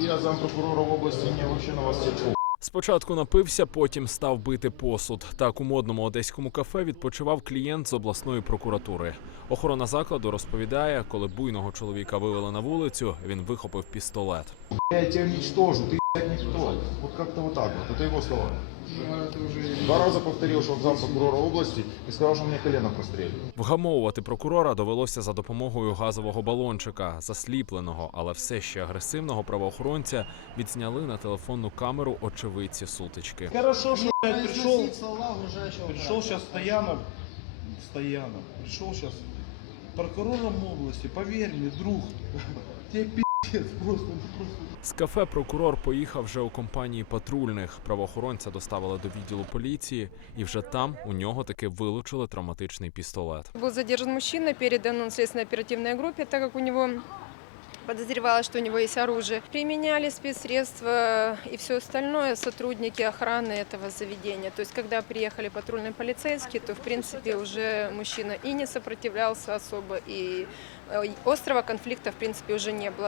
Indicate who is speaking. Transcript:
Speaker 1: Я зампрокурора области, мне вообще на вас не чув.
Speaker 2: Спочатку напився, потім став бити посуд. Так у модному одеському кафе відпочивав клієнт з обласної прокуратури. Охорона закладу розповідає, коли буйного чоловіка вивели на вулицю, він вихопив пістолет.
Speaker 1: Я тебе нічтожу, блядь, никто. Вот как-то вот так вот, это его слова. Два раза повторил, что он зампрокурора области и сказал, что он мне колено прострелит.
Speaker 2: Вгамовувати прокурора довелося за допомогою газового балончика, засліпленого, але все ще агресивного правоохоронця відзняли на телефонну камеру очевидці сутички.
Speaker 3: Хорошо, что блядь, пришел,
Speaker 4: Износить слова ужащего
Speaker 3: пришел сейчас Стоянов, Стоянов, пришел сейчас прокурором области, поверь мне, друг, тебе пиздец, просто, просто.
Speaker 2: З кафе прокурор поїхав вже у компанії патрульних. Правоохоронця доставили до відділу поліції, і вже там у нього таки вилучили травматичний пістолет.
Speaker 5: Был задержан мужчина, передан он следственно-оперативной группе, так как у него подозревалось, что у него есть оружие. Применяли спецсредства и все остальное сотрудники охраны этого заведения. То есть, когда приехали патрульные полицейские, то, в принципе, уже мужчина и не сопротивлялся особо, и э, острого конфликта, в принципе, уже не было.